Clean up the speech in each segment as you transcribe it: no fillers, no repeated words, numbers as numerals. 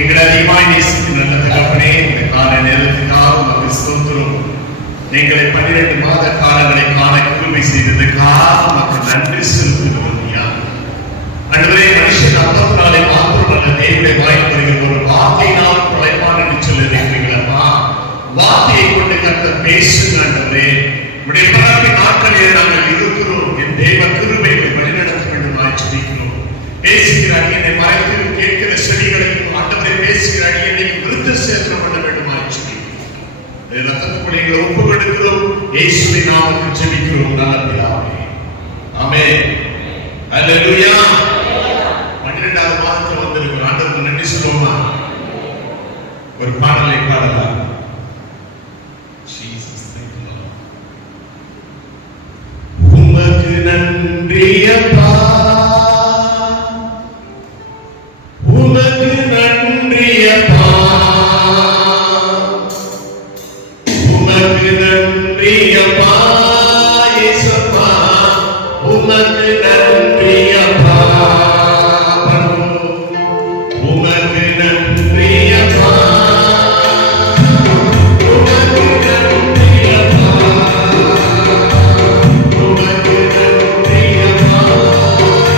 எங்களை அதிகமாய் நேசிக்கும் நல்ல தகப்பனே, இந்த கால நேரத்துக்காக உமக்கு ஸ்தோத்திரம். எங்களை 12 மாத காலங்களை காண கிருபை செய்ததுக்காக உமக்கு நன்றி செலுத்துகிறோம். ஆண்டவரே, மனுஷன் அப்பத்தினாலே மாத்திரமல்ல, தேவனுடைய வாயில் வருகிற ஒரு வார்த்தையினால் பிழைப்பான் என்று சொல்லுகிறீர்களப்பா. வார்த்தையை கொண்டு கர்த்தர் பேசுங்க ஆண்டவரே. உடைய பராமரி நாட்களில் நாங்கள் இருக்கிறோம். என் தேவ கிருபைகளை வழிநடத்த வேண்டுமாய் ஜெபிக்கிறோம். பேசுகிற அடியனை மறைத்து கேட்கிற செடிகளையும் ஆண்டவரை பேசுகிற அடியனை விருத்த சேதனம் பண்ண வேண்டுமாய் ஜெபிக்கிறோம். ரத்தத்துக்குள்ளே எங்களை ஒப்பு கொடுக்கிறோம். இயேசுவின் நாமத்தில் ஜெபிக்கிறோம் நல்ல பிதாவே. ஆமென். அல்லேலூயா. 12வது மாதத்துல வந்திருக்கிறோம். ஆண்டவருக்கு நன்றி சொல்லுவோமா? ஒரு பாடலை பாடலாம். உமக்கு நன்றி அப்பா, உமக்கு நன்றி அப்பா, உமக்கு நன்றி அப்பா, இயேசுப்பா, உமக்கு நன்றி அப்பா, உமக்கு நன்றி அப்பா, உமக்கு நன்றி அப்பா, உமக்கு நன்றி அப்பா,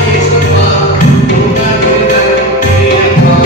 இயேசுப்பா, உமக்கு நன்றி அப்பா,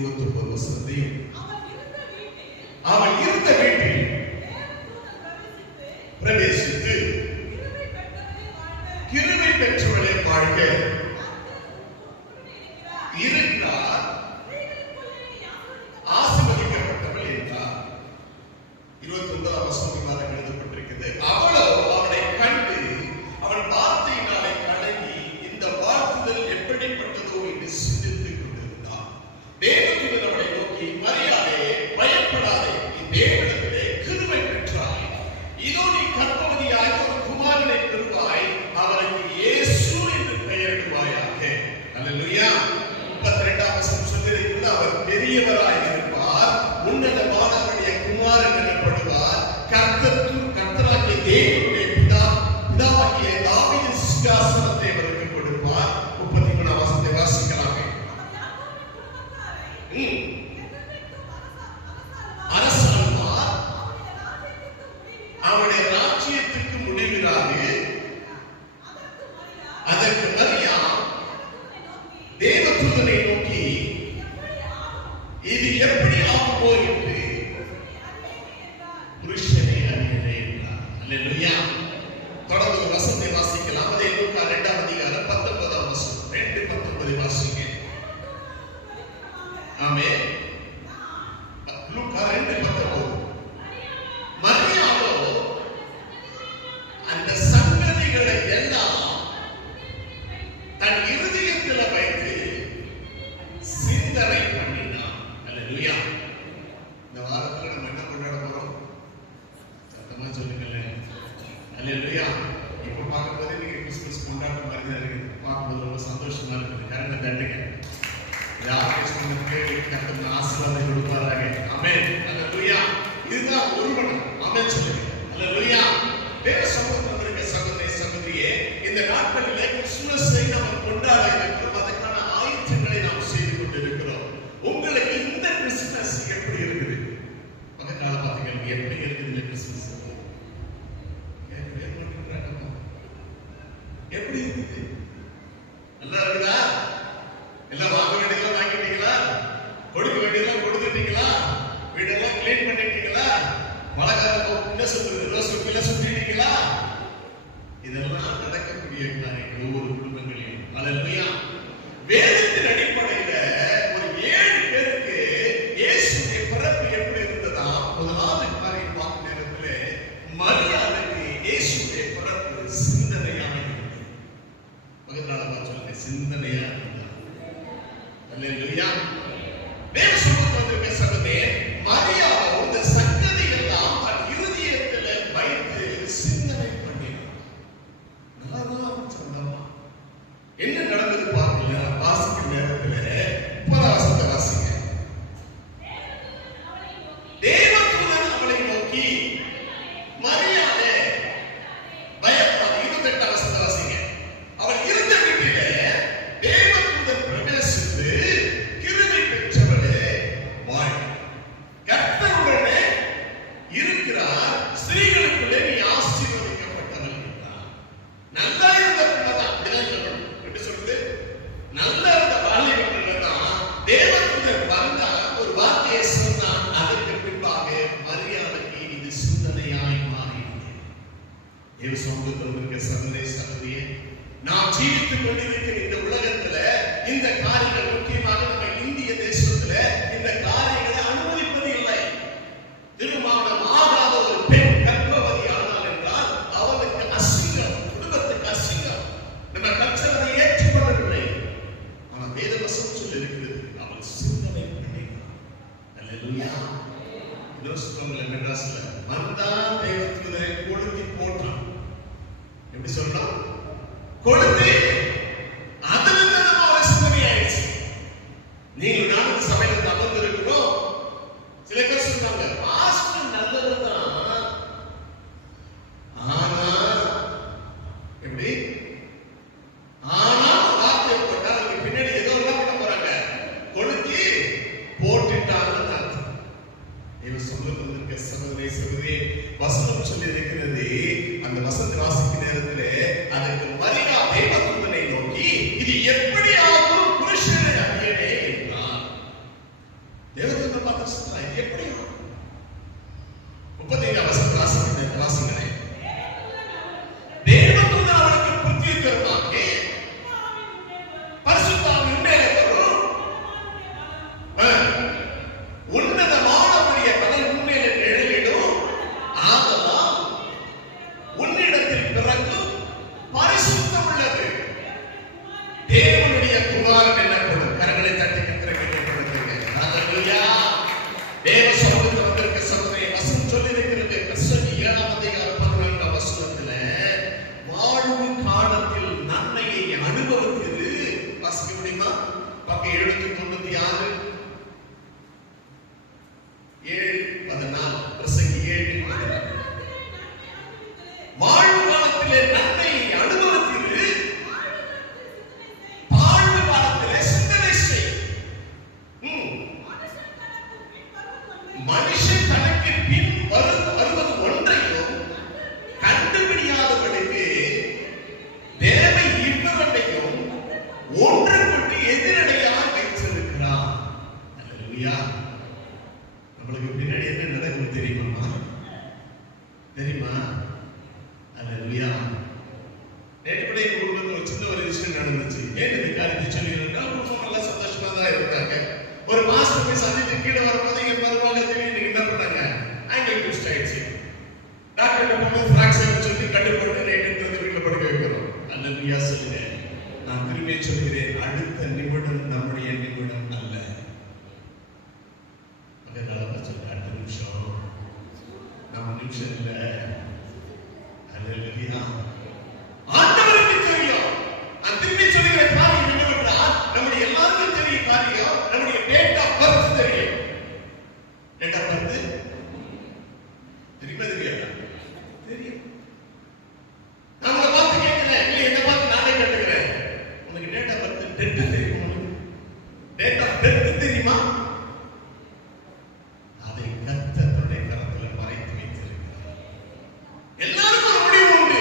29 வசனத்தையும் அவன் இருந்த வீட்டில் பிரவேசித்து கிருபை பெற்றவளே வாழ்க இருக்கிறார், ஆசீர்வதிக்கப்பட்டவள் என்றார். 29 வசனமாக எழுதப்பட்டிருக்கிறது. அவளோ அவனை கண்டு அவன் வார்த்தையினாலே கலங்கி இந்த வாழ்த்துதல் எப்படிப்பட்டதோ என்று சிந்தித்துக் கொண்டிருந்தார். தேவதூதன் அவளை நோக்கி, மரியாதே, பயப்படாதே, நீ தேவனிடத்திலே கிருபை பெற்றாய். இதோ நீ கர்ப்பவதியாய் ஒரு குமாரனை பெறுவாய், அவருக்கு இயேசு என்று பெயரிடுவாயாக. அல்லேலூயா. 32ஆம் வசனம் சொல்லியிருக்கிறது, அவர் பெரியவராய் இருப்பார், உன்னதமானவருடைய குமாரன் எனப்படுவார், கர்த்தராகிய தேவனுடைய பிதாவாகிய தாவீதின் சிங்காசனத்தை அவருக்கு கொடுப்பார். 33ஆம் வசனத்தை வாசிக்கலாமே. அரசாழ்வார், அவருடைய ராஜ்யத்திற்கு முடிவிராது. அதற்கு மரியாள் தேவதூதனை நோக்கி, இது எப்படி ஆகுமோ என்று புருஷனை அறியேனே என்றார். அல்லேலூயா. தொடர்ந்து ஒரு வசனத்தை வாசிக்கலாம். அதே லூக்கா 2ஆம் அதிகாரம் 19ஆம் வசனம். 2:19 வாசிங்க. ஆமென். லூக்கா 2:19. மரியாளோ அந்த சங்கதிகளை எல்லாம் தன் இருதயத்தில் வைத்து சிந்தனை பண்ணினான். அல்லேலூயா. இந்த வாரத்துல நம்ம என்ன கொண்டாட போறோம்? சத்தமா சொல்லுங்களேன். அல்லேலூயா. இப்ப பார்க்கும்போது நீங்க கிறிஸ்துமஸ் கொண்டாடுற மாதிரி தான் இருக்குது. பார்க்கும்போது ரொம்ப சந்தோஷமா இருக்குது. கரண்ட் தட்டுங்க. கர்த்தர் ஆசீர்வாதம் கொடுப்பாராக. ஆமென். அல்லேலூயா. இதுதான் ஒருவன். ஆமென் சொல்லுங்க. அல்லேலூயா. தேவ சமூகத்தில் இருக்க சகோதரி சகோதரியே, இந்த நாட்களிலே கிறிஸ்துமஸை நாம் கொண்டாட இருக்கிறோம். அதற்கான ஆயத்தங்களை நாம் செய்து கொண்டிருக்கிறோம். உங்களுக்கு இந்த கிறிஸ்துமஸ் எப்படி இருக்குது? பக்கத்தால பாத்தீங்கன்னா எப்படி இருக்குது இந்த கிறிஸ்துமஸ்? எப்படி இருக்குது? நல்லா இருக்குதா? எல்லாம் வாங்க வேண்டியதெல்லாம் வாங்கிட்டீங்களா? கொடுக்க வேண்டியதெல்லாம் கொடுத்துட்டீங்களா? வீடெல்லாம் கிளீன் பண்ணிட்டீங்களா? மழைக்காலம் என்ன சொல்றது? ரோஸ் சுத்திட்டீங்களா? இதெல்லாம் நடக்கக்கூடிய காரியங்கள் ஒவ்வொரு குடும்பங்களிலும். அல்லேலூயா. வேதத்தின் அடிப்படையில ஒரு 7 பேருக்கு இயேசுவின் பிறப்பு எப்படி இருந்ததா? முதலாவது காரியம் பார்க்கும் நேரத்திலே மரியாளுக்கு இயேசுவின் பிறப்பு சிந்தனையாக இருந்தது. பகலாளமா சொல்லுங்க, சிந்தனையா இருந்தது. அல்லேலூயா. தேவ சமூகத்தில் சகோதரே, மரியாள் இந்த சங்கதி எல்லாம் தன் இருதயத்தில் வைத்து சிந்தனை பண்ணினார். நல்லாதான் சொன்னமா. என்ன நடந்தது பாத்தீங்க? வாசிக்கும் நேரத்தில் 30ஆம் வசனத்தை வாசிங்க. தேவதூதன் அவளை நோக்கி, மரியாளே, பயப்படாதே. 28ஆம் வசனத்தை வாசிங்க. அவள் இருந்த வீட்டிலே தேவதூதன் பிரவேசித்து, கிருபை பெற்றவளே வாழ்க, கர்த்தருடனே இருக்கிறார், ஸ்திரீகளுக்குள்ளே நீ ஆசீர்வதிக்கப்பட்டவள் என்றார். நல்லா இருந்த பிள்ளைதான். அப்படிதான் சொல்லணும். எப்படி சொல்றது? நல்லா இருந்த வாலிபர்கள் தான் தேவதூதன் வந்தா ஒரு வார்த்தையை சொன்னான். அதற்கு பின்பாக மரியாளுக்கு இது சிந்தனையாய் மாறியது. தேவ சமூகத்தில் இருக்க சகோதரே சகோதரியே, நாம் ஜீவித்துக் கொண்டிருக்கிற இந்த உலகத்துல இந்த காரியங்கள், முக்கியமாக நம்ம இந்திய தேசத்துல இந்த காரியங்களை அனுமதிப்பது இல்லை. திருமணம் ஆகாத ஒரு பெண் கர்ப்பவதி ஆனால் என்றால் அவளுக்கு அசிங்கம், குடும்பத்துக்கு அசிங்கம். நம்ம கல்ச்சர் அதை ஏற்றுக்கொள்ளவில்லை. ஆனால் வேத வசனம் சொல்லி இருக்கிறது, அவள் சிந்தனை பண்ணினாள். அல்லேலூயா. யோசிப்பவங்கள மெட்ராஸ்ல வந்தா தேவதூதனை கொளுத்தி போட்டான். எப்படி சொல்லலாம்? கொளுத்தி அதுல நம்ம ஒரு சிந்தனை ஆயிடுச்சு. நீங்க நானும் சபையில அமர்ந்து இருக்கிறோம். சில பேர் சொல்றாங்க, பாஸ்டர் நல்லதுதான், ஆனா எப்படி? ஆனா வார்த்தை போட்டா அதுக்கு பின்னாடி ஏதோ பண்ண போறாங்க, கொளுத்தி போட்டுட்டாங்கன்னு அர்த்தம். இது சொல்லுவது சகோதரே சகோதரி, வசனம் சொல்லி இருக்கிறது. அந்த வசனத்தை வாசிக்கும் நேரத்திலே அதற்கு மரியா தேவதூதனை நோக்கி, இது எப்படி ஆகும் புருஷனை அறியேனே என்றார். வசனம் இது எப்படி 35 வசனம் வாசிக்கிறேன். தேவதூதன் அவனுக்கு பிரத்யுத்தரமாக பரிசுத்த ஆவியின் மேலே வரும், உன்னதமானவருடைய பலன் உன்மேலே நிழலிடும், ஆதலால் உன்னிடத்தில் பிறக்கும் பரிசுத்தம் உள்ளது தேவனுடைய குமாரன் எனப்படும். கரங்களை தட்டி கத்திரப்படுத்துங்க. ஹல்லேலூயா. தேவ சமூகத்தில் வந்திருக்க சகோதரனே, வசனம் சொல்லி இருக்கிறது. பிரசங்கி 7ஆம் அதிகாரம் 14ஆம் வசனத்துல வாழ்வு காலத்தில் நன்மையை அனுபவிக்கிறது. வாசிக்க முடியுமா? பக்கம் 796 7:14. பிரசங்கி 7:14. வாழ்வு காலத்திலே நன்மையை அனுபவிக்கிறது, வாழ்வு காலத்திலே சிந்தனை செய். மனுஷன் தனக்கு பின் வருவது ஒன்றையும் கண்டுபிடியாதவனுக்கு தேவை இவ்வளவையும் ஒன்றுக்கு எதிரடையாக வைத்திருக்கிறான். அல்லேலூயா. நம்மளுக்கு பின்னாடி என்ன நடக்கும் தெரியுமா? அல்லேலூயா. நேற்று குடும்பத்தில் ஒரு சின்ன ஒரு விஷயம் நடந்துச்சு. ஏன் இந்த காரியத்தை சொல்லுகிறார்கள்? குடும்பம் எல்லாம் சந்தோஷமா தான் இருக்காங்க. ஒரு மாஸ்டர் போய் சந்தித்து கீழே வரும்போது இங்க பரவாயில்ல தெரியும் என்ன பண்ணாங்க, ஆங்கிள் ட்விஸ்ட் ஆயிடுச்சு. டாக்டர் போய் பிராக்சர் சொல்லி கட்டுப்பட்டு நைட்டு வீட்டில் படுக்க வைக்கிறோம். அல்லேலூயா சொல்லுங்க. நான் திரும்பி சொல்கிறேன், அடுத்த நிமிடம் நம்முடைய நிமிடம் அல்ல. அடுத்த நிமிஷம் நம்ம நிமிஷம் இல்ல. அல்லேலூயா. ஆண்டவருக்கு தெரியும். நான் திரும்பி சொல்கிற காரியம் என்னவென்றால், நம்முடைய எல்லாருக்கும் தெரியும் காரியம், நம்முடைய டேட் ஆஃப் பர்த் தெரியும். டேட் ஆஃப் பர்த் தெரியாதா? தெரியும். நான் உங்களை பார்த்து கேட்கிறேன், இல்லை என்ன பார்த்து நானே கேட்டுக்கிறேன். உனக்கு டேட் ஆஃப் பர்த் டெத் தெரியுமா? டேட் ஆஃப் டெத் தெரியுமா? அதை கர்த்தருடைய கரத்துல மறைத்து வைத்திருக்கிறார். எல்லாருக்கும் ஒரு முடிவு உண்டு.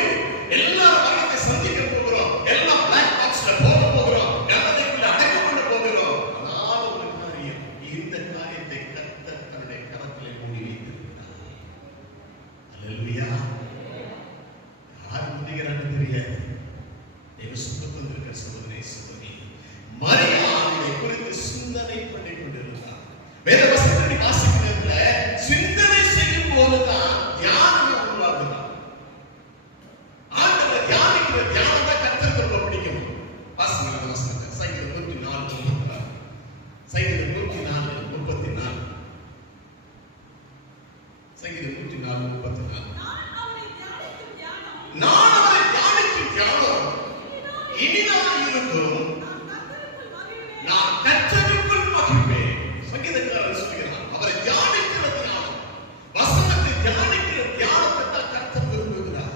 எல்லாரும் மரணத்தை சந்திக்க போகிறோம். எல்லாம் பிளாக் பாக்ஸ்ல போக போகிறோம். கல்லறைக்குள்ள அடக்கப்பட போகிறோம். ஆனால் ஒரு காரியம், இந்த காரியத்தை கர்த்தர் தன்னுடைய கரத்திலே மூடி வைத்திருக்கிறார். அல்லேலூயா. யார் முடிகிறான்னு தெரியாது. தேவ சுத்தத்தில் இருக்கிற சகோதரனே, சகோதரி, மரியாதை குறித்து சிந்தனை பண்ணி கொண்டிருந்தார். வேத வசனத்தை வாசிக்கிறதுல சிந்தனை செய்யும் போதுதான் தியானம் உருவாகுது. ஆண்டவர் தியானிக்கிற தியானம் தான் கர்த்தருக்கு ரொம்ப பிடிக்கும். வாசிக்கிற வசனத்தை சங்கீதம் 104 சங்கீதம் 104 சங்கீதம் 104 நான் அவரை தியானிக்கும் தியானம் இனிதாக இருக்கும், நான் கர்த்தருக்குள் மகிழ்வேன். சங்கீதக்காரர் சொல்கிறார், அவரை தியானிக்கிற தியானம், வசனத்தை தியானிக்கிற தியானத்தை தான் கர்த்தர் விரும்புகிறார்.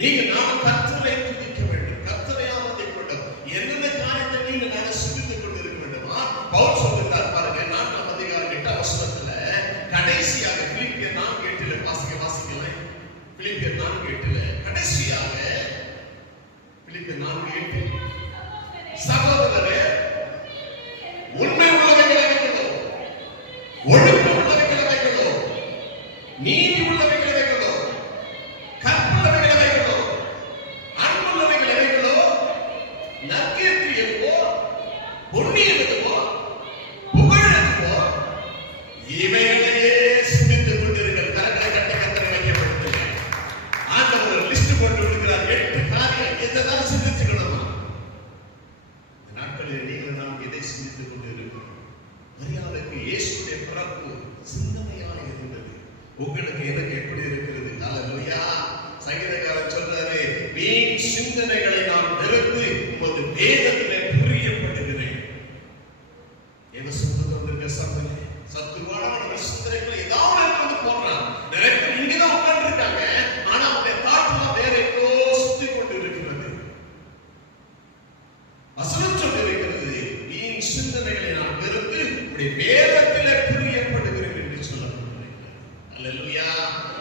நீங்க நானும் கர்த்தரை துதிக்க வேண்டும், கர்த்தரை ஆராதிக்க வேண்டும். என்னென்ன காரியத்தை நீங்க நான் சிந்தித்துக் கொண்டு இருக்க வேண்டுமா? பவுல் சொல்கிறார் பாருங்க, 4ஆம் அதிகாரம் 8ஆம் வசனத்துல கடைசியாக பிலிப்பியர் 4:8 வாசிக்கலாம். பிலிப்பியர் 4:8 கடைசியாக பிலிப்பியர் 4:8 சகோதரரே, உண்மை உள்ளவைகளை வைக்கிறோ, ஒழுக்கம் உள்ளவைகளை வைக்கிறோ, நீதி உள்ளவைகளை வைக்கிறோ, கற்புள்ளவைகளை வைக்கிறோ, அன்புள்ளவைகளை வைக்கிறோ, நற்கீர்த்தி எதுவோ, புண்ணியம் எதுவோ, புகழ் எதுவோ, இவைகளையே சிந்தித்துக் கொண்டிருக்கிற கரங்களை கட்டி கத்தனை வைக்கப்படுகிறது. ஆண்டவர் லிஸ்ட் போட்டு விடுகிறார். 8 காரியம் எதைதான் சிந்திச்சுக்கணுமா? நாட்களில் நீங்கள் நாம் எதை சிந்தித்துக் கொண்டு இருக்கிறோம்? மரியாதைக்கு இயேசுடைய பிறப்பு சிந்தனையாக இருந்தது. உங்களுக்கு எனக்கு எப்படி இருக்கிறது? அல்லேலூயா. சங்கீதக்காரன் சொல்றாரு, வீண் சிந்தனைகளை நான் வெறுத்து உமது வேதத்திலே பிரியப்படுகிறேன். என்ன சொல்றது? சத்தனை சத்துருவான சிந்தனைகளை ஏதாவது வந்து போடுறான். நிறைய பேர் இங்கதான் உட்கார்ந்து இருக்காங்க, ஆனா அவருடைய தாட்டம் வேற எங்கோ சுத்தி கொண்டு இருக்கிறது. வசனம் சொல்லிருக்கிறது, வீண் சிந்தனைகளை நான் வெறுத்து உடைய வேதத்திலே பிரியப்படுகிறேன் என்று சொல்லப்பட்டிருக்கிறது. அல்லேலூயா.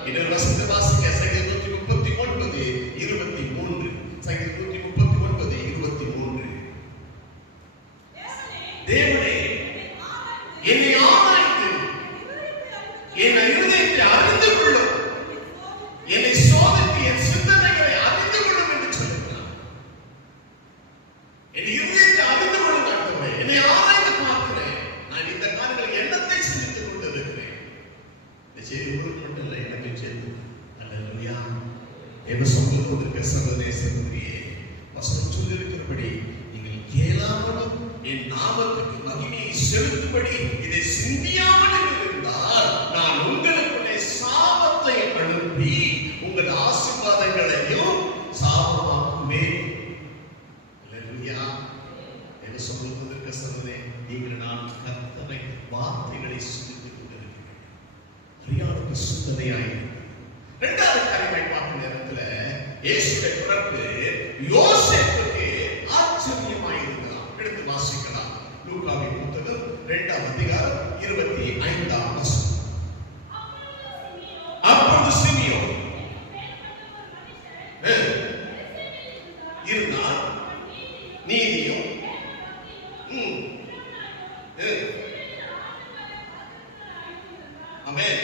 இன்னொரு வசனத்தை வாசிக்க, சங்கீதம் 139:23. சங்கீதம் 139:23. தேவனே என்னை ஆராய்ந்து என் இருதயத்தை அறிந்து கொள்ளும், என்னை சோதித்து என் சிந்தனைகளை அறிந்து கொள்ளும் என்று சொல்லுகிறார். என் இருதயத்தை அறிந்து கொள்ளும் ஆண்டவரே, என்னை ஆராய்ந்து பார்க்கிறேன். நான் இந்த காரியங்கள் எண்ணத்தை சிந்தித்துக் கொண்டிருக்கிறேன். இந்த செய்தி உங்களுக்கு மட்டும் இல்லை, எனக்கு சேர்த்து. அல்லேலூயா. என்ன சொல்லுவது கொண்டிருக்க சகோதரே சகோதரியே, வசனம் சொல்லியிருக்கிறபடி நீங்கள் கேளாமலும் என் நாமத்துக்கு மகிமையை செலுத்தும்படி இதை சிந்தியாமல் இருந்தால் நான் உங்களுக்குள்ளே சாபத்தை அனுப்பி உங்கள் ஆசீர்வாதங்களையும் சாபமாக்குவேன். அல்லேலூயா. என்ன சொல்லுவதற்கு சகோதரே, நீங்கள் நான் கர்த்தரை வார்த்தைகளை சிந்தித்துக் கொண்டிருக்கிறேன். அறியாத சிந்தனையாய். இரண்டாவது காரியத்தை பார்க்கும் நேரத்தில் இயேசுவின் பிறப்பு யோசேப்புக்கு ஆச்சரியமாய் இருந்ததாம். எடுத்து வாசிக்கலாம். லூக்காவின் புத்தகம் 2ஆம் அதிகாரம் 25ஆம் வசனம். அப்பொழுது சிமியோன் இருந்தான், நீதியும் ஆமென்.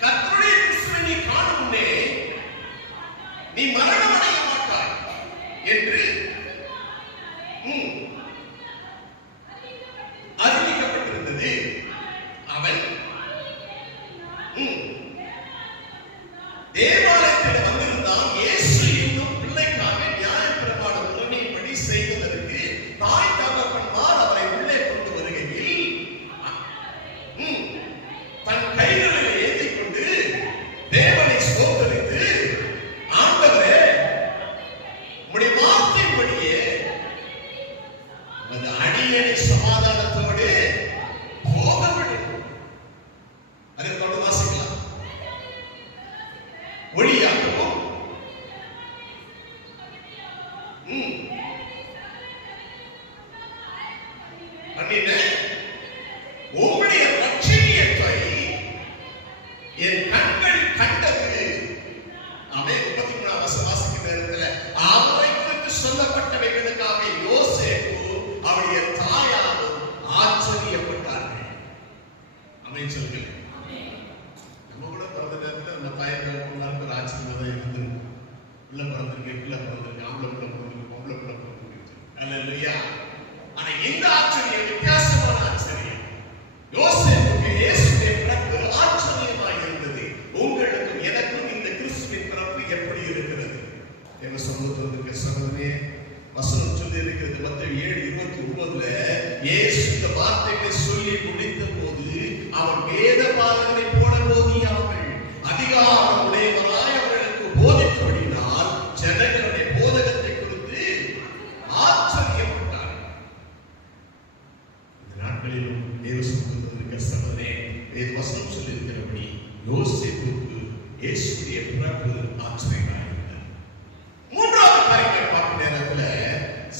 கர்த்தருடைய கிறிஸ்துவை நீ காணும் முன்னே நீ மரணமடைய மாட்டாய் என்று அறிவிக்கப்பட்டிருந்தது. அவன் தேவாலயத்தில் வந்திருந்தான். இயேசு என்னும் பிள்ளைக்காக நியாயப்பிரமாண முறைமைப்படி செய்வதற்கு தாய் தகப்பன்மார் அவரை உள்ளே கொண்டு வருகையில் தன் கைகளில் ஏந்தி கொண்டு தேவனை ஸ்தோத்தரித்து, ஆண்டவரே உம்முடைய வார்த்தையின்படியே அந்த அடியனை சமாதானத்தோடு போகவிடு. அதை தொடர்ந்து வாசிக்கலாம். ஒளியாகவும் பண்ணின உம்முடைய ரட்சணியத்தை என் கண்கள் கண்டது. ஆமென். 33ஆம் வசனம் வாசிக்கிற நேரத்தில் அவரை குறித்து சொல்லப்பட்டவைகளுக்காக யோசேப்பு அவருடைய தாயாரும் ஆச்சரியப்பட்டார்கள். ஆமென் சொல்லுங்கள். நம்ம கூட பிறந்த நேரத்தில் அந்த தாய்க்கு ஆச்சரியமாக தான் இருந்திருக்கும். பிள்ளை பிறந்திருக்கு, பிள்ளை பிறந்திருக்கு, ஆம்பளை பிள்ளை பிறந்திருக்கு, பொம்பளை பிள்ளை பிறந்திருக்கு. அல்லேலூயா. ஆனா இந்த ஆச்சரியம் வித்தியாசமான ஆச்சரியம். யோசேப்புக்கு இயேசுவின் பிறப்பு ஆச்சரியமாய் இருந்தது. உங்களுக்கும் எனக்கும் இந்த கிறிஸ்துவின் பிறப்பு எப்படி இருக்கிறது என்று சொல்வதற்கு சகோதரனே, வசனம் சொல்லி இருக்கிறது. மத்தேயு 7:29 இயேசு இந்த வார்த்தைகளை சொல்லி முடித்த போது அவர் வேத பாரகனை போல போதியாமல் அதிகாரம் உடையவராய் அவர்களுக்கு போதித்தபடினால் ஜனங்களுடைய போதகத்தை குறித்து ஆச்சரியப்பட்டார். இந்த நாட்களிலும் தேவ சமூகத்திற்கு சகோதரனே, வேத வசனம் சொல்லி இருக்கிறபடி யோசேப்புக்கு இயேசுவின் பிறப்பு ஆச்சரியமாய் இருந்தது. மூன்றாவது காரியத்தை பார்க்கும் நேரத்தில்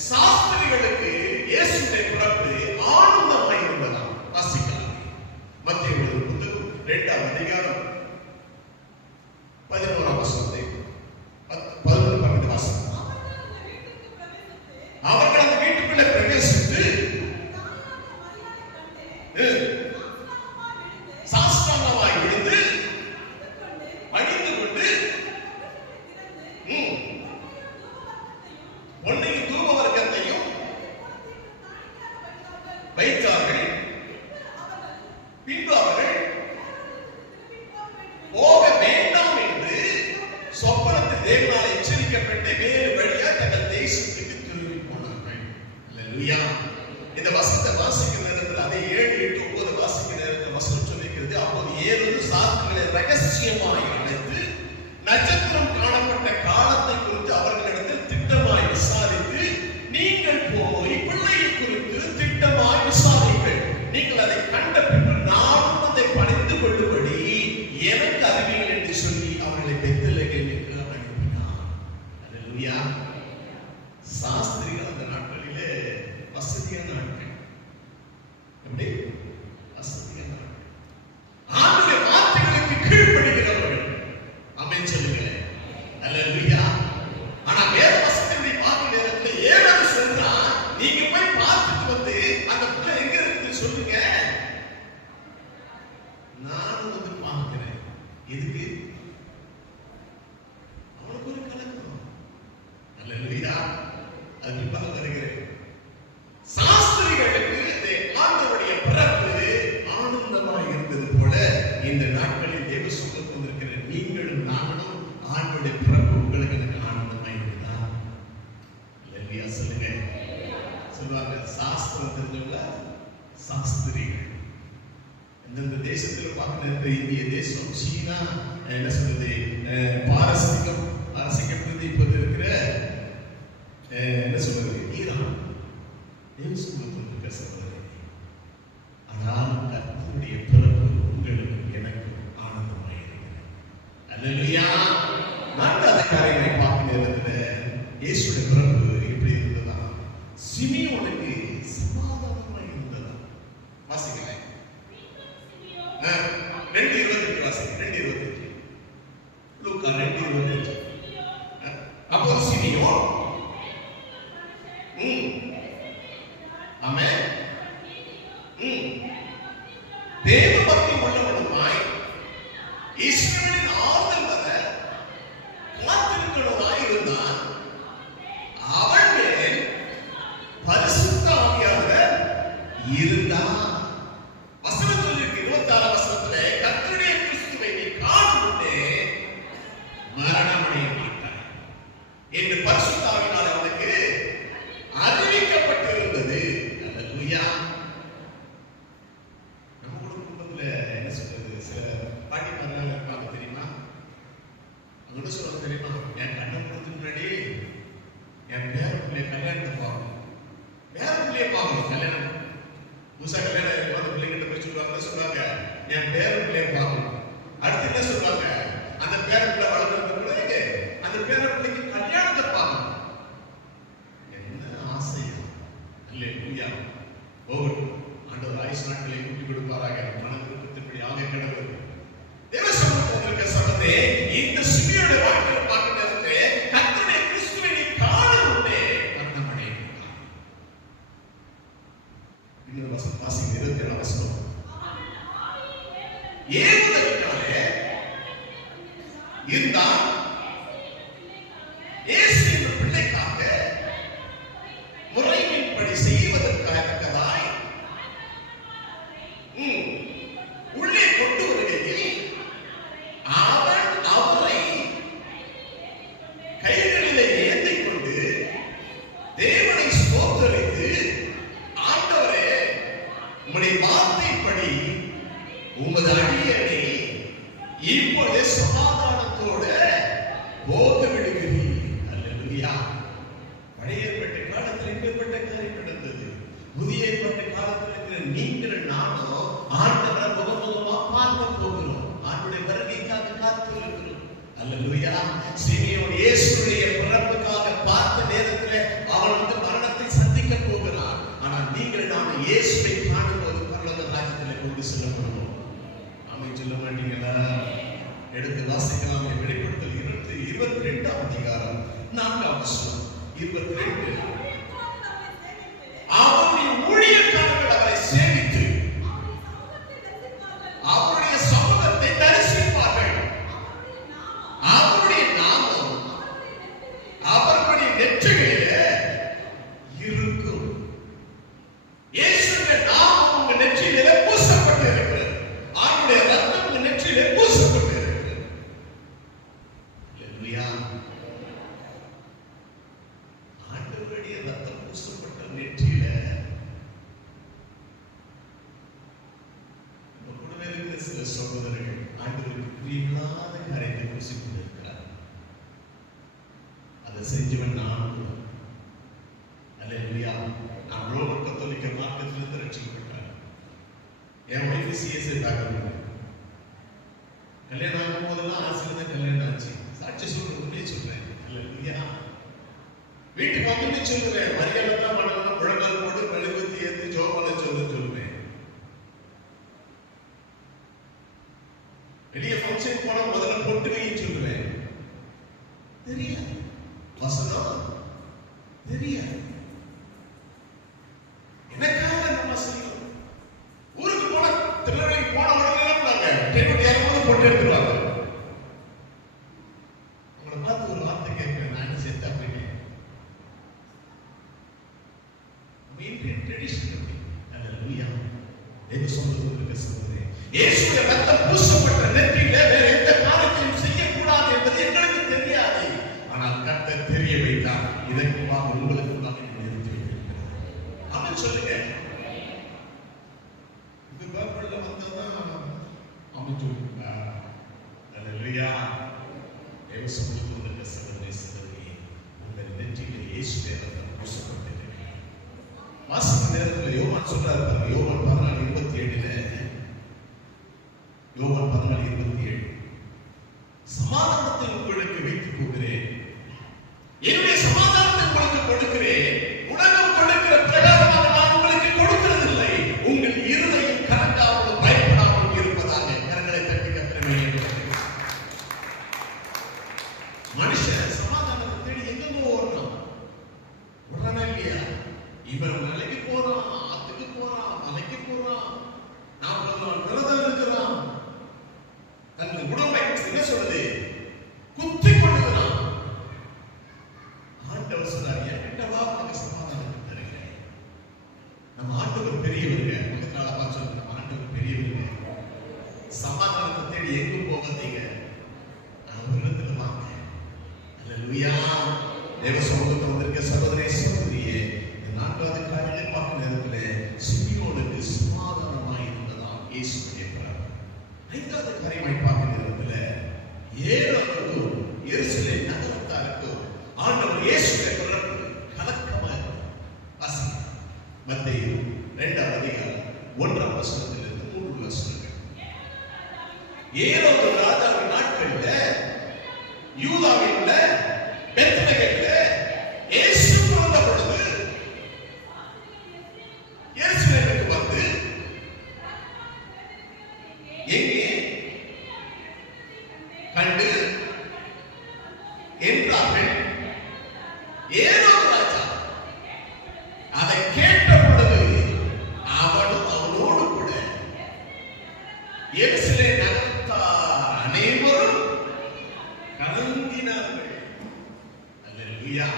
சாஸ்திரிகளுக்கு இயேசுவின் பிறப்பு ஆனந்தமாய் இருந்ததாம். வாசிக்கலாம். மத்தேயு புத்தகம் 2ஆம் அதிகாரம் 11ஆம் வசனத்தை 11-12 வாசிக்கலாம். அவர்கள் அந்த வீட்டுக்குள்ளே பிரவேசித்து சாஸ்திரமாய் விழுந்து பணிந்து கொண்டு பொன்னையும் தூப வர்க்கத்தையும் வைத்தார்கள். பின்பு அவர்கள் போக வேண்டாம் என்று சொப்பனத்தில் தேவனால் எச்சரிக்கப்பட்ட வேறு வழியா தங்கள் தேசத்துக்கு திரும்பி போனார்கள். அல்லேலூயா. இந்த வசனத்தை வாசிக்கிற நேரத்தில் அதே 7-8-9 வாசிக்கிற நேரத்தில் வசனம் சொல்லிக்கிறது. அப்போது ஏதோ சாஸ்திரங்களை ரகசியமாய் அழைத்து நட்சத்திரம் காணப்பட்ட காலத்தை குறித்து அவர்களிடத்தில் திட்டமாய் விசாரித்து, நீங்கள் போய் பிள்ளையை குறித்து திட்டமாய் விசாரிங்கள். நீங்கள் அதை கண்ட பின்பு நானும் அதை பணிந்து கொள்ளும்படி எனக்கு அறிவிங்கள் என்று சொல்லி அவர்களை பெத்லகேமுக்கு அனுப்பினார். அல்லேலூயா. சாஸ்திரிகள் அந்த நாட்களிலே வசதியான நாட்கள். எப்படி வசதியான நாட்கள். ஆண்டவருடைய வார்த்தைகளுக்கு கீழ்ப்படிகிறவர்கள். ஆமென் சொல்லுங்களேன். அல்லேலூயா. ஆனா வேத வசனத்தை பார்க்கும் நேரத்தில் ஏதாவது சொன்னா நீங்க போய் பார்த்துட்டு வந்து எதுக்கு? அவனுக்கு ஒரு கலக்கம். அல்லேலூயா. அது பின்பாக வருகிறேன். சாஸ்திரிகளுக்கு ஆண்டவருடைய பிறப்பு ஆனந்தமாய் இருந்தது போல இந்த நாட்களில் தேவ சமூகத்தில் இருக்கிற நீங்களும் நானும் ஆண்டவருடைய பிறப்பு உங்களுக்கு எனக்கு ஆனந்தமாய் இருக்குதா? அல்லேலூயா சொல்லுங்க. சொல்லுவாங்க சாஸ்திரம் தெரிஞ்சவங்க சாஸ்திரிகள். இந்த தேசத்தில் பார்க்கிற இந்திய தேசம், சீனா, என்ன சொல்றது, பாரசீகம் இப்போது இருக்கிற என்ன சொல்றது, ஈரான், தேவசமூகத்தில் பேசுறது. ஆனால் கர்த்தருடைய பிறப்பு உங்களுக்கு எனக்கு ஆனந்தமாக இருக்கிறது. அல்லேலூயா. நான்காவது காரியங்களை பார்க்கும் நேரத்தில் இயேசுடைய பிறப்பு எப்படி இருந்ததா? சிமியோனுக்கு சமாதானமாக இருந்ததா? வாசிக்கிறேன். 2:28 வாசிக்கிறேன். 2:28 லூக்கா 2:28. அப்போ சிமியோன் ஆமென் தேவ பக்தி உள்ளவனுமாய் இஸ்ரவேலின் ஆறுதல் வர காத்திருக்கிறவனாய் இருந்தான். அவன் மேல் பரிசுத்த ஆவியானவர் இருந்தான். வசனம் சொல்லிருக்கு 26 வசனத்திலே, கர்த்தருடைய கிறிஸ்துவை நீ காணும் முன்னே மரணமடைய மாட்டாய் என்று பரிசுத்த ஆவியானவர் அவனுக்கு அறிவிக்கப்பட்டிருந்தது. அல்லேலூயா. நம்ம குடும்பத்துல என்ன சொல்றது, சில பாட்டிமார்கள் இருப்பாங்க தெரியுமா? அவங்க சொல்றது தெரியுமா? என் கண்ணை கொடுத்து முன்னாடி என் பேரப்பிள்ளைய கல்யாணத்தை பார்க்கணும், பேரப்பிள்ளைய பார்க்கணும். கல்யாணம் புதுசா கல்யாணம் வந்து பிள்ளைகிட்ட போய் சொல்லுவாங்க, என் பேரப்பிள்ளைய பார்க்கணும். அடுத்து என்ன சொல்லுவாங்க, அந்த பேரப்பிள்ளை வளர்ந்து பிறகு அந்த பேரப்பிள்ளைக்கு கல்யாணத்தை பார்க்கணும். என்ன ஆசையா? அல்லேலூயா. போகட்டும். ஆண்டவர் ஆயுசு நாட்களை கூட்டி கொடுப்பாராக. மன விருப்பத்தின்படி ஆக கடவுள். தேவ சமூகத்தில் இருக்க சகோதரே, இந்த சிமியோட வாழ்க்கையை பார்க்கும் நேரத்திலே கர்த்தருடைய கிறிஸ்துவை நீ காணும் முன்னே மரணமடைய மாட்டாய். இன்னொரு வசனம் வாசிங்க. 27 வசனம். ஏவுதலினாலே இருந்தான். இயேசு என்ற பிள்ளைக்காக முறையின்படி செய்வதற்காகதாய் உள்ளே கொண்டு வருகையில் அவன் அவரை கைகளிலே ஏந்திக் கொண்டு தேவனை ஸ்தோத்திரித்து, ஆண்டவரே, உம்முடைய வார்த்தைப்படி உமது அடியேனை இப்பொழுது சமாதானத்தோடு போக விடுகிறீர். அல்லேலூயா. பழைய ஏற்பட்ட காலத்தில் இப்பேற்பட்ட காரியம் நடந்தது. புதிய ஏற்பட்ட காலத்தில் இருக்கிற நீங்கள் நானும் ஆண்டவரை முகமுகமா பார்க்க போகிறோம். ஆண்டவருடைய வருகைக்காக காத்திருக்கிறோம். அல்லேலூயா. சிமியோன் இயேசுடைய பிறப்புக்காக பார்த்த நேரத்தில் அவன் வந்து மரணத்தை சந்திக்க போகிறான். ஆனால் நீங்கள் நானும் இயேசுவை காணும்போது பரலோக ராஜ்யத்தில் கொண்டு செல்லப்படுவோம். ஆமென் சொல்ல மாட்டீங்களா? எடுத்து வாசிக்கலாம். வெளிப்படுத்தல் 22ஆம் அதிகாரம் 4ஆம் வசனம். 22. அவருடைய ஊழியக்காரர்கள் அவரை சேவித்து அவருடைய சமூகத்தை தரிசிப்பார்கள். அவருடைய நாமம் அவர்களுடைய நெற்றிகளிலே இருக்கும். இயேசுவின் நாமம் உங்க நெற்றியிலே பூசப்பட்டு இருக்கிறது. அவருடைய ரத்தம் உங்க நெற்றியிலே பூசப்பட்டு இருக்கிறது. அல்லேலூயா. ஆண்டவருடைய ரத்தம் பூசப்பட்ட நெற்றியில நம்ம கூடவே இருக்கிற சில சகோதரர்கள் ஆண்டவருக்கு பிரியமில்லாத காரியத்தை பூசிக்கொண்டு இருக்கிறார். அதை செஞ்சவன் நான். அல்லேலூயா. நான் ரோமன் கத்தோலிக்க மார்க்கத்திலிருந்து ரட்சிக்கப்பட்டார். என் ஒய்ஃபு சிஎஸ்ஐ பேக்ரவுண்ட். கல்யாணம் ஆகும் போதெல்லாம் ஆசையில தான் கல்யாணம் ஆச்சு. சாட்சி சொல்றதுமே சொல்றேன். அல்லேலூயா. வீட்டுக்கு வந்து சொல்லுவேன், மரியாதை தான் பண்ணணும், முழங்கால் போட்டு மெழுகுவர்த்தி ஏற்றி ஜெபம் பண்ண சொல்லுவேன். வெளியே ஃபங்க்ஷன் போனா முதல்ல பொட்டு வைன்னு சொல்லுவேன். தெரியாது. வசனம் தெரியாது. எனக்காக நம்ம செய்யணும். ஊருக்கு போன திருநெல்வேலிக்கு போன உடனே நாங்க டென்ட் ஏறும்போது பொட்டு எடுத்துருவாங்க. மெயின்டைன் ட்ரெடிஷன் அப்படி. அல்லேலூயா. தேவ சொல்லுகிறது சொல்லுது. இயேசுவின் ரத்தம் பூசப்பட்ட நெற்றியில வேற எந்த காரியத்தையும் செய்யக்கூடாது என்பது எங்களுக்கு தெரியாது. ஆனால் கர்த்தர் தெரிய வைத்தார். இதற்குமாக உங்களுக்குள்ளாக நிறுத்தி வைத்திருக்கிறார். அவன் சொல்லுங்க. இது பைபிள்ல வந்ததான் அமைச்சு. அல்லேலூயா. தேவ சொல்லுகிறது சகோதரனே உங்கள் நெற்றியில இயேசுவின் ரத்தம் பூசப்பட்டிருக்கிறது. வாசிக்கும் நேரத்தில் யோவான் சொல்றாரு. யோவான் 14:27 யோவான் 14:27 சமாதானத்தை உங்களுக்கு வைத்துக் போகிறேன், என்னுடைய சமாதானத்தை உங்களுக்கு கொடுக்கிறேன், உலகம் கொடுக்கிற பிரகாரமாக நான் உங்களுக்கு கொடுக்கிறதில்லை, உங்கள் இருதயம் கலங்காமல் பயப்படாமல் இருப்பதாக. கரங்களை தட்டி கர்த்தரை மனுஷன் சமாதானத்தை தேடி எங்கெங்கோ ஓடுறான். உடனே இல்லையா? இவன் மலைக்கு போறான், ஆத்துக்கு போறான், மலைக்கு போறான், 40 நாள் விரதம் இருக்கிறான், தன் உடம்பை என்ன சொல்றது குத்தி கொண்டுகிறான். ஆண்டவர் சொல்றாரு, என்கிட்ட வா, உனக்கு சமாதானத்தை தருகிறேன். நம்ம ஆண்டவர் பெரியவருங்க. பக்கத்தால பார்த்து சொல்லுங்க, நம்ம ஆண்டவர் பெரியவருங்க. சமாதானத்தை தேடி எங்க போகாதீங்க, அவரிடத்துல வாங்க. அல்லேலூயா. தேவ சமூகத்தில் வந்திருக்க சகோதரே சகோதரியே, இந்த 4வது காரியத்தை பார்க்கும் நேரத்தில் சிமியோனுக்கு சமாதானமாய் இருந்ததாம் இயேசுவுடைய பிரார்த்தனை. 5வது காரியமாய் பார்க்கும் நேரத்தில் ஏரோதுக்கும் எருசலேம் நகரத்தாருக்கும் ஆண்டவர் இயேசுவை தொடர்பு கலக்கமாக வாசி. மத்தேயு 2ஆம் அதிகாரம் 1ஆம் வசனத்திலிருந்து 3 வசனங்கள். ஏரோது ராஜாவின் நாட்களில் யூதாவில் உள்ள பெத்லகேமில் இயேசு பிறந்த பொழுது எருசலேமுக்கு வந்து எங்கே கண்டு என்றார்கள். ஏரோது ராஜா அதை கேட்ட பொழுது அவனும் அவனோடு கூட எருசலேம் நகரத்தார் அனைவரும் கலங்கினார்கள். அல்லேலூயா.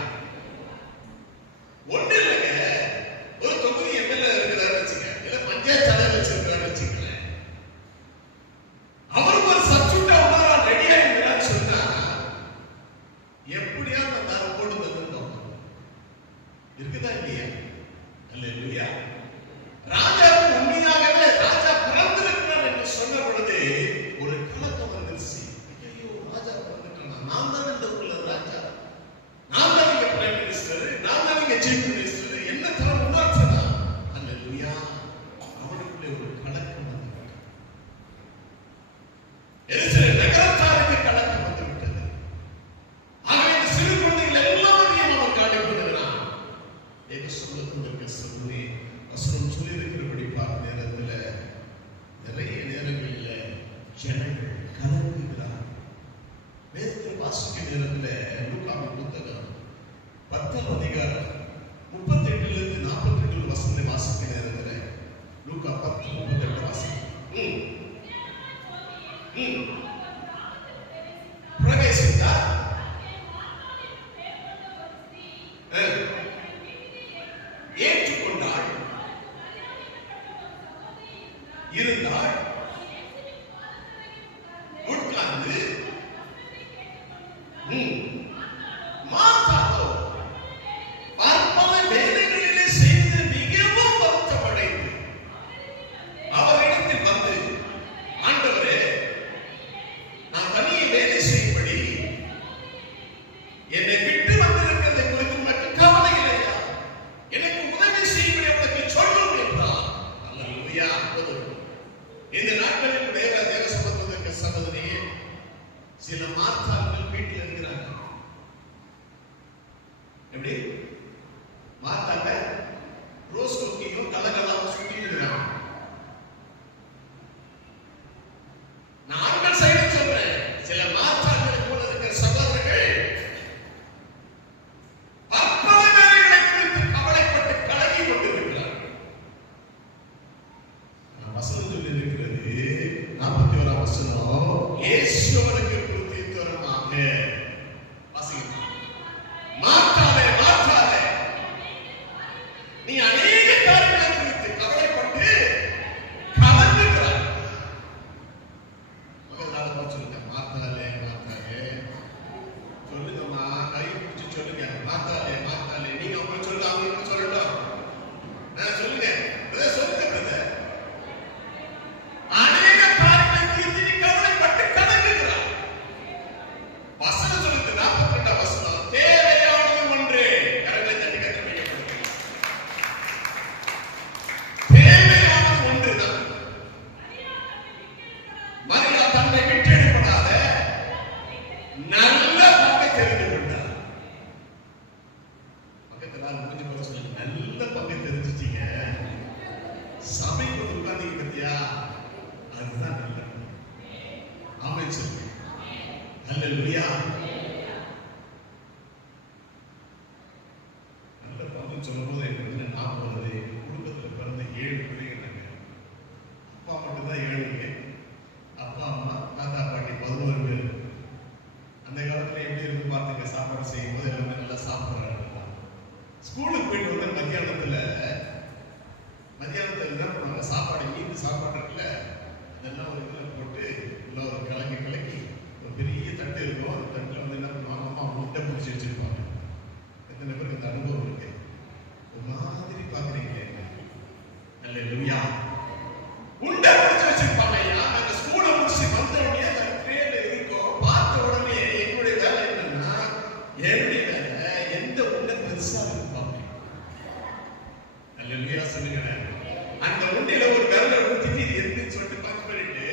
ஒண்ணு இல்லைங்க, ஒரு தொகுதி எம்எல்ஏ இருக்கிறாரு வச்சுக்க, இல்ல பஞ்சாயத்து தலைவர் வச்சிருக்கிறாரு வச்சுக்கல, அவருக்கு ஒரு சப்ஸ்டியூட்டா உணரா ரெடியா இருக்கிறான்னு சொன்னா எப்படியா அந்த போட்டு தந்துட்டோம் இருக்குதா இல்லையா? அல்லேலூயா. ராஜாவுக்கு உண்மையாகவே ராஜா பிறந்திருக்கிறார் என்று சொன்ன பொழுது ஒரு கலக்கம் வந்துருச்சு. ஐயோ, ராஜா பிறந்துட்டான், நான் தான் இந்த ஊர்ல ராஜா, நான் தான் இங்க பிரைம் மினிஸ்டர், நான் தான் இங்க சீஃப் மினிஸ்டர், என்ன தரம் உணர்த்தனா? அல்லேலூயா. அவனுக்குள்ளே ஒரு கலக்கம் வந்துவிட்டது. எருசலேம் நகரத்தாருக்கு கலக்கம் வந்துவிட்டது. ஆகவே இந்த சிறு குழந்தைகள் எல்லாரையும் அவன் காட்டிக்கொண்டிருக்கிறான். தேவ சொல்லுவதற்கு சொல்லுவே வசனம் சொல்லியிருக்கிறபடி பார்த்த நேரத்தில் நிறைய நேரங்களில் ஜனங்கள் கலங்குகிறார். வேதத்தில் வாசிக்கும் நேரத்தில் லூக்காவின் புத்தகம் 10ஆம் அதிகாரம் 38 42 வசனத்தை வாசிக்கும் நேரத்தில் லூக்கா 10:38 வாசிக்கும். பிரவேசித்தார், ஏற்றுக்கொண்டாள், இருந்தாள், உட்கார்ந்து மார்த்தாளோ பற்பல வேலைகளிலே செய்து மிகவும் வருத்தமடைந்து அவரிடத்தில் வந்து, ஆண்டவரே, நான் தனியே வேலை செய்யும்படி என்னை விட்டு வந்திருக்கிறதை குறித்து மட்டும் கவலை இல்லையா? எனக்கு உதவி செய்யும்படி அவனுக்கு சொல்லும் என்றார். அல்லேலூயா. இந்த நாட்களில் தேவ சம்பந்தத்திற்கு சகோதரியே, சில மார்த்தாள்கள் வீட்டில் இருக்கிறாங்க. எப்படி மார்த்தாங்க ரோஸ் குக்கியும் கலகலாம் சுத்தி இருக்கிறாங்க. நான் சைடு சொல்றேன், சில மார்த்தாள்களை போல இருக்கிற சகோதரர்கள் பற்பல வேலைகளை குறித்து கவலைப்பட்டு கலங்கி கொண்டிருக்கிறார்கள். வசனம் சொல்லி இருக்கிறது 41ஆம் வசனம், இயேசு அவனுக்கு பிரதியுத்தரமாக வாசிக்கலாம், மார்த்தாளே, மார்த்தாளே, நீ அதுதான் நல்ல ஆமென் சொல்லுங்க. ஹல்லேலூயா. நல்ல பங்கு சொல்லும்போது எனக்கு ஞாபகம் வருது. எங்க குடும்பத்தில் பிறந்த 7 பிள்ளைங்க நாங்க. அப்பா மட்டும்தான் 7. அப்பா அம்மா தாத்தா பாட்டி 11 பேர். அந்த காலத்துல எப்படி இருக்கு பார்த்துங்க. சாப்பாடு செய்யும் போது எல்லாமே நல்லா சாப்பிடுறாங்க. ஸ்கூலுக்கு போயிட்டு வந்த மத்தியானத்துல என்ன பண்ணுவாங்க, சாப்பாடு மீன் சாப்பாடு இருக்குல்ல, அதெல்லாம் ஒரு இதில் போட்டு இல்லை ஒரு கலக்கி ஒரு பெரிய தட்டு இருக்கும். அந்த தட்டில் வந்து என்ன பண்ணுவாங்க, அம்மா முட்டை பிடிச்சி வச்சிருப்பாங்க. எத்தனை பேருக்கு இந்த அனுபவம் இருக்கு? ஒரு மாதிரி பார்க்குறீங்களே. அல்லேலூயா. உண்டை பிடிச்சி வச்சிருப்பாங்க. நாங்க ஸ்கூலை முடிச்சு வந்த உடனே அந்த ட்ரேல இருக்கும். பார்த்த உடனே என்னுடைய வேலை என்னன்னா, என்னுடைய வேலை எந்த உண்டை பெருசா இருப்பாங்க. அல்லேலூயா சொல்லுங்க. அந்த உண்டியில ஒரு விரல ஊத்திட்டு இது எதுன்னு சொல்லிட்டு பங்க் பண்ணிட்டு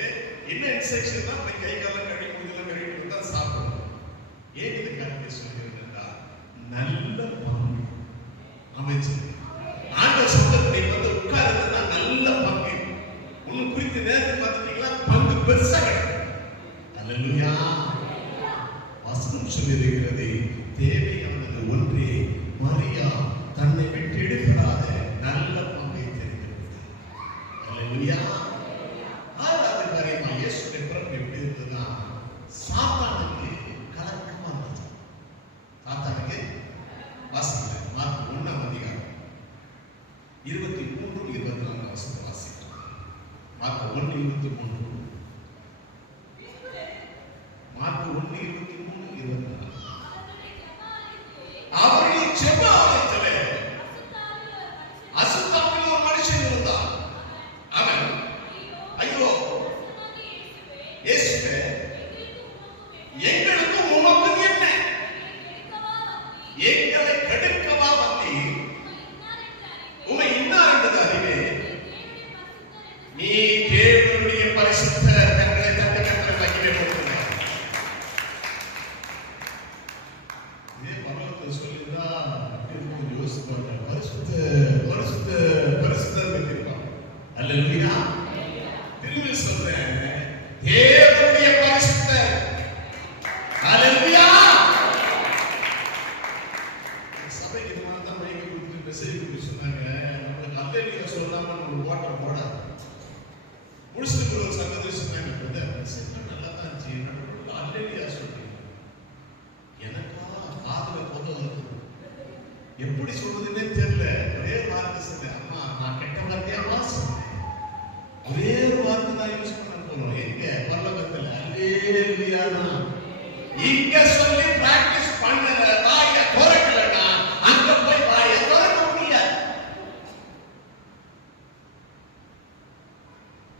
என்ன இன்ஸ்ட்ரக்ஷன் தான் போய் கை காலம் கழுவி மூஞ்செல்லாம் கழுவிட்டு தான் சாப்பிடணும். ஏன் இது கரெக்டா சொல்லிருந்தா நல்ல பங்கு அமைச்சு ஆண்டவர் சொல்லக்கூடிய வந்து உட்கார்றதுன்னா நல்ல பங்கு. உன் குறித்து நேரத்தை பார்த்துட்டீங்களா, பங்கு பெருசா கிடைக்கும். அல்லேலூயா. வசனம் சொல்லியிருக்கிறது, தேவையானது ஒன்றே, மரியா தன்னை விட்டு எடுக்காத நல்ல பங்கை தெரிந்திருக்கிறார். அல்லேலூயா. ஆறாவது காரியமா இயேசுவின் பிறப்பு எப்படி இருந்ததுன்னா, சாத்தானுக்கு கலக்கமா இருந்துச்சு. சாத்தானுக்கு வாசிக்கல. மார்க் 1ஆம் அதிகாரம் 23-24 வசனத்தை வாசிக்கலாம். மார்க் 1:23. மார்க் 1:23-24. அவருடைய ஜெப ஆலயத்திலே அசுத்தாவிலே ஒரு மனுஷன் இருந்தான். அவன் ஐயோ இயேசுவே, எங்களுக்கும் உமக்கும் என்ன? எங்களை கெடுக்கவா வந்தீர்? உம்மை இன்னார் என்றது அறிவே. நீ தேவனுடைய பரிசுத்தர். எங்களை தட்டி கட்டளை வைக்கவே போகிறேன். இதே பரலோகத்தை சொல்லியிருந்தா கொஞ்சம் யோசிப்பாங்க. பரிசுத்தர் இருப்பாங்க. அல்லேலூயா. திரும்பி சொல்றேன், தேவனுடைய பரிசுத்தர். அல்லேலூயா. சபைக்கு இது மாதிரி தான் மைக்கு கொடுத்து மெசேஜ் கொடுத்து சொன்னாங்க, நம்மளுக்கு அல்லேலூயா சொல்லாம நம்ம ஓட்டம் போடாது. முழுசுக்கு ஒரு சகோதரி சொன்னாங்க, நல்லா தான் இருந்துச்சு, அல்லேலூயா சொல்றீங்க. எனக்கா காதுல போதும் எப்படி சொல்றதுன்னே தெரியல. ஒரே வார்த்தை சொன்னேன், அம்மா நான் கெட்ட வார்த்தையா சொன்னேன். ஒரே ஒரு வார்த்தை தான் யூஸ் பண்ண போறோம். எங்க பரலோகத்துல அல்லேலூயா தான். இங்க சொல்லி பிராக்டிஸ் பண்ணல, வாயை திறக்கலனா அங்க போய் வாயை திறக்க முடியாது.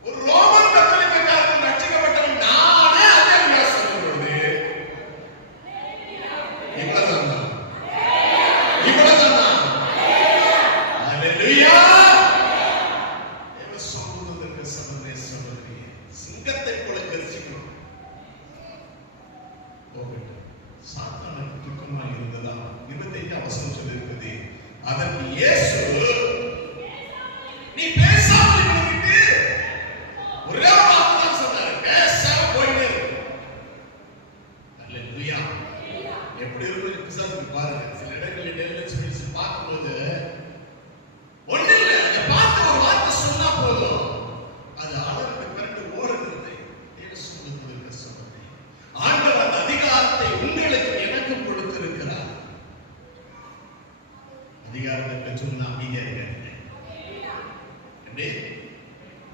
ஒரு ரோமன் கத்தோலிக்கர்கள் ரட்சிக்கப்பட்டவன் நானே அல்லேலூயா சொல்லுவது இவ்வளவுதான். அல்லேலூயா. சொல்லுவதற்கு சம்பந்தே சொல்லுங்க. சிங்கத்தை போல கரிசிக்கணும். சாத்தானுக்கு துக்கமாக இருந்ததா 25 வசனம் சொல்லியிருக்கிறது. அதற்கு இயேசு, நீ பேசாமல் இருந்துட்டு ஒரே வார்த்தை தான் சொன்னாரு, பேசாம போயிட்டு. அல்லேலூயா. எப்படி இருக்கு பிசாசுக்கு பாருங்க. சில இடங்களில் டெலிவரி பார்க்கும்போது ஒண்ணு இல்லை, அதை பார்த்து ஒரு வார்த்தை சொன்னா போதும், அது ஆளருக்கு பிறகு ஓடுகிறது. ஆண்டவர் அந்த அதிகாரத்தை உங்களுக்கு எனக்கும் கொடுத்திருக்கிறார். அதிகாரத்தை பெற்று அமைதியா இருக்க.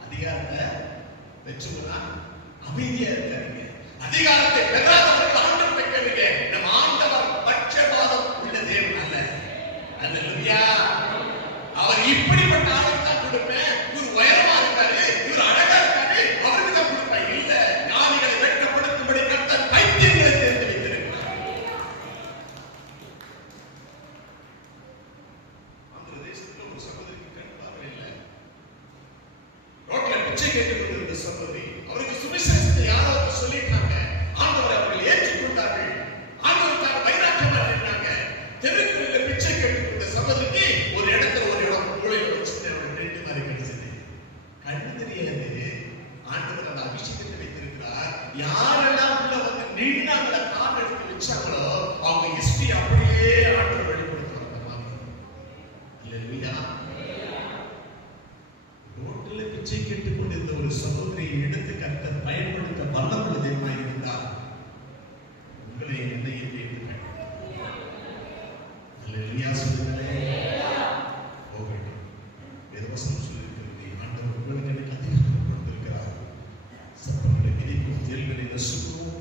அதிகாரத்தை பெற்றுனா அமைதியா இருக்காங்க. அதிகாரத்தை பெறாதவர்கள் ஆண்டவர் பெற்றவங்க. நம்ம ஆண்டவர் பட்சபாதம் உள்ள தேவன் அல்ல. அல்லேலூயா. அவர் இப்படிப்பட்ட ஆளுக்கு தான் கொடுப்பேன், இவர் உயரமா இருக்காரு, இவர் அழகா இருக்காரு, அவருக்கு தான் கொடுப்பேன். இல்ல, ஞானிகளை வெட்கப்படுத்தும்படி கர்த்தர் பைத்தியங்களை தேர்ந்து வைத்திருக்கிறார். ஆந்திர தேசத்துல ஒரு சகோதரிக்கு கண் பார்வை இல்லை. ரோட்ல பிச்சை கேட்டுக் கொண்டிருந்த சகோதரி, அவருக்கு சுவிசேஷத்தை யாரோ சொல்லிட்டாங்க. ஆண்டவரை அவர்கள் ஏற்றுக்கொண்டார்கள். ஆண்டவருக்காக வைராக்கியமா இருந்தாங்க. தெருக்களில் பிச்சை கேட்டுக் கொண்ட சகோதரிக்கு ஒரு இடத்துல ஒரு இடம் மூளையில வச்சுட்டு ரெண்டு மாதிரி கிடைச்சது. கண்ணு தெரியாது. ஆண்டவர் பிச்சை கேட்டுக் கொண்டிருந்த ஒரு சகோதரியை எடுத்து கர்த்தர் பயன்படுத்த வல்லமுள்ள தேவனாய் இருந்தார். உங்களை என்னை அல்லேலூயா சொல்லுங்களே. போகட்டும். வேதவசனம் சொல்லியிருக்கிறது, ஆண்டவர் உங்களுக்கு எனக்கு அதிகாரம் கொடுத்திருக்கிறார். சத்தங்களை மிதிக்கும், ஜெல்களை நசுக்கும்,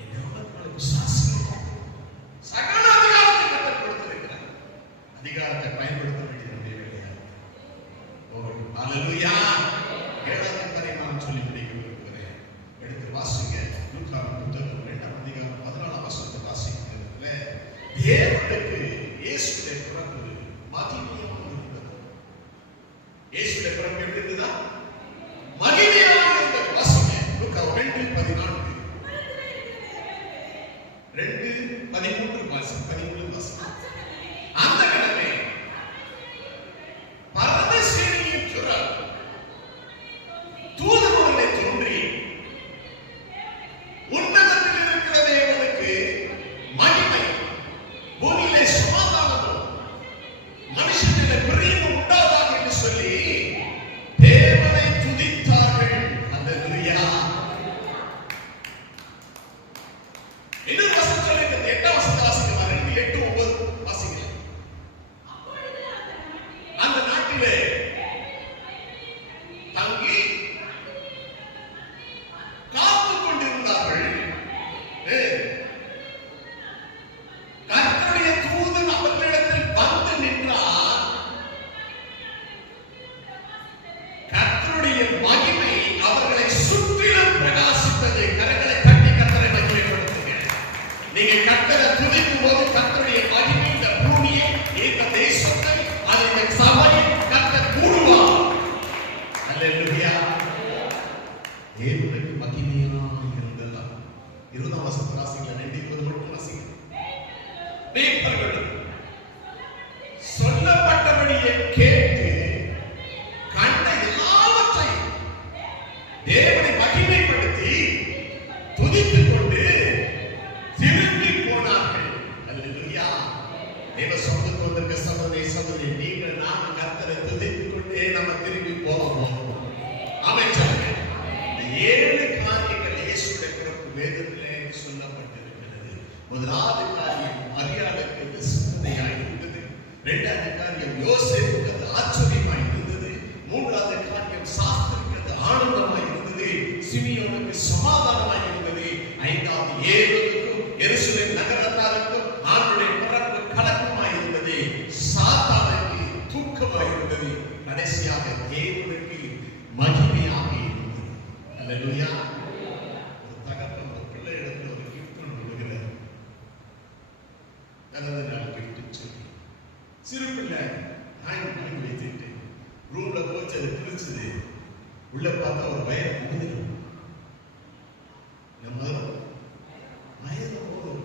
என் நாமத்தினாலே சாசிக்கும் சகல அதிகாரத்தை கர்த்தர் கொடுத்திருக்கிறார். அதிகாரத்தை பயன்படுத்த வேண்டியது நம்முடைய வேலையா. போகட்டும். அல்லேலூயா. ஏழாவது காரியமாக சொல்லி முடிக்க விரும்புகிறேன். எடுத்து வாசிங்க. லூக்காவின் புத்தகம் 2ஆம் அதிகாரம் 14ஆம் வசனத்தை வாசிக்கிறதுல தேவனுக்கு இயேசுவின் பிறப்பு மகிமையாக இருந்தது. இயேசுவின் பிறப்பு எப்படி இருந்ததா? மகிமையாக இருந்தது. வாசிங்க. லூக்கா 2:14 2:13 வாசிங்க. அந்த கிழமை பரமேஸ்வரியின் குரல் தூதனோடே தோன்றி, உன்னதத்தில் இருக்கிற தேவனுக்கு மகிமை, பூமியிலே சமாதானமும் மனுஷனிலே பிரியமும் உண்டாதாக என்று சொல்லி தேவனை துதித்தார்கள். அல்லேலூயா. இன்னொரு வசனம் சொல்லுகிறது, 8ஆம் வசனத்தை வாசிங்க. 2:8-9 வாசிங்க. அந்த நாட்டிலே தங்கி காத்துக் கொண்டிருந்தார்கள். கர்த்தருடைய தூதன் அவர்களிடத்தில் வந்து நின்றார். கர்த்தருடைய மகிமை அவர்களை சுற்றிலும் பிரகாசித்தது. கரங்களை தட்டி கர்த்தரை மகிமைப்படுத்துங்க. நீங்க கர்த்தரை துதிக்கும் போது கர்த்தருடைய மகிமை இந்த பூமியை, இந்த தேசத்தை, அந்த சபையை கர்த்தர் கூடுவார். அல்லேலூயா. தேவனுக்கு மகிமையாக இருந்ததெல்லாம் 20ஆம் வசனத்தை வாசிங்க. 2:20 மட்டும் வாசிங்க. மேய்ப்பர்கள் சொல்லப்பட்டபடியே கேட்டு கண்ட எல்லாவற்றையும் தேவனை மகிமைப்படுத்தி துதித்துக் கொண்டு திரும்பி போனார்கள். அல்லேலூயா. தேவ சொந்தத்துக்கு வந்திருக்க சகோதரி சகோதரி, நீங்கள் நாம கர்த்தரை துதித்துக் கொண்டே நம்ம திரும்பி போவோம். ஆமென் சொல்லுங்க. இந்த 7 காரியங்கள் இயேசுவுடைய பிறப்பு வேதத்திலே சொல்லப்பட்டிருக்கிறது. முதலாவது காரியம் மரியாளுக்கு விசுமதியாய் இருந்தது. 2வது காரியம் யோசேப்புக்கு அது ஆச்சரியமாய் இருந்தது. 3வது காரியம் சாஸ்திரிக்கு அது ஆனந்தமாய் இருந்தது. சிமியோனுக்கு சமாதானமாய் இருந்தது. 5வது ஏரோதுக்கும் எருசலேம் நகரத்தாருக்கும் ஆண்டுடைய பிறப்பு கலக்கமாய் இருந்தது. சாத்தானுக்கு தூக்கமாய் இருந்தது. கடைசியாக தேவனுக்கு மகிமையாக இருந்தது. அல்லேலூயா. ஒரு தகப்பன் ஒரு பிள்ளை இடத்துல ஒரு கிஃப்ட் கொடுக்கிறார். நல்லது நாள் கிஃப்ட் சொல்லி சிறு பிள்ளை வாங்கி வைத்துட்டு ரூம்ல போச்சு. அது பிரிச்சுது. உள்ள பார்த்தா ஒரு வயது முதிரும். நம்ம வயது போதும்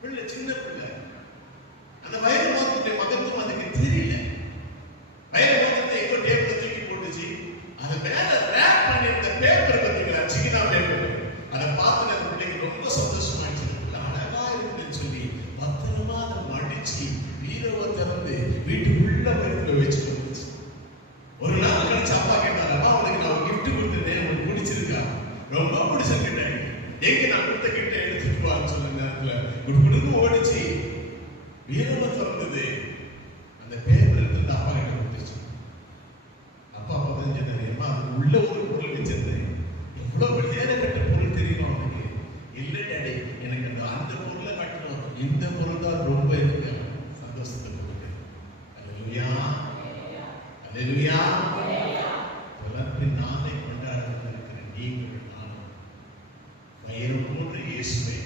பிள்ளை, சின்ன பிள்ளை. அந்த வயது போதுடைய மகத்துவம் அதுக்கு தெரியல. வயது போதத்தை எங்கோ டேபிள் தூக்கி போட்டுச்சு. அது மேல ரேப் பண்ணி இந்த பேப்பர் பார்த்தீங்களா, சிகினா பேப்பர், அதை பார்த்து அந்த பிள்ளைக்கு ரொம்ப சந்தோஷமாயிடுச்சு. அழகா இருக்குன்னு சொல்லி பத்திரமா அதை மடிச்சு வீரவை திறந்து வீட்டுக்குள்ள மருந்து வச்சுட்டு வந்துச்சு. ஒரு நாள் கழிச்சு அப்பா கேட்டார், அம்மா அவனுக்கு நான் ஒரு கிஃப்ட் கொடுத்துருந்தேன், உனக்கு பிடிச்சிருக்கா? ரொம்ப பிடிச்சிருக்கேன். எங்க நான் கொடுத்த கிட்ட எடுத்துட்டு போன்னு சொன்ன நேரத்துல குடுகுடுன்னு ஓடிச்சு. வீரவை திறந்தது. அந்த பேப்பர் எடுத்து அப்பா கிட்ட கொடுத்துச்சு. அப்பா அப்பதான் சொன்னாரு, அம்மா அது உள்ள ஒரு பொருள் வச்சிருந்தேன். எவ்வளவு வெளியேறப்பட்ட பொருள் தெரியுமா அவனுக்கு? இல்லை டாடி, எனக்கு அந்த பொருளை கட்டணும், இந்த பொருள் தான் ரொம்ப எனக்கு சந்தோஷத்தை கொடுக்கு. அல்லேலூயா. அல்லேலூயா. பிறப்பின் நாளை கொண்டாட இருக்கிற நீங்கள் நானும் வயிறு போன்ற இயேசுவை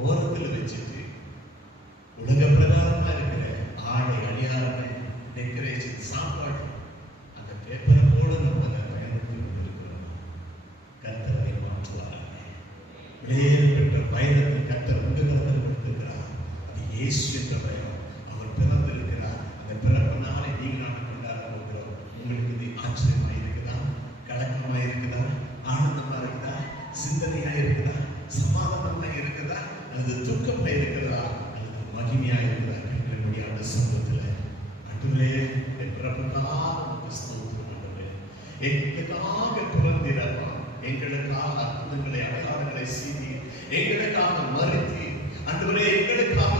ஓரத்தில் வச்சுட்டு உலக பிரகாரமா இருக்கிற ஆடை அணியாரனை டெக்கரேஷன் சாப்பாடு அந்த பேப்பரை போல நம்ம பயன்படுத்தி கொண்டிருக்கிறோம். கர்த்தரை மாற்றுவார்கள். விலையேற பெற்ற பயணத்தை கர்த்தர் உங்கள் கொடுத்திருக்கிறார். அது இயேசு என்ற பயம். அவர் பிறந்திருக்கிறார். அந்த பிறப்பு நாளை நீங்கள் நான் கொண்டாட போகிறோம். உங்களுக்கு எங்களுக்காக பிறந்திரப்பா, எங்களுக்காக அற்புதங்களை அடையாளங்களை செய்தி, எங்களுக்காக மறுத்தி ஆண்டவரே, எங்களுக்காக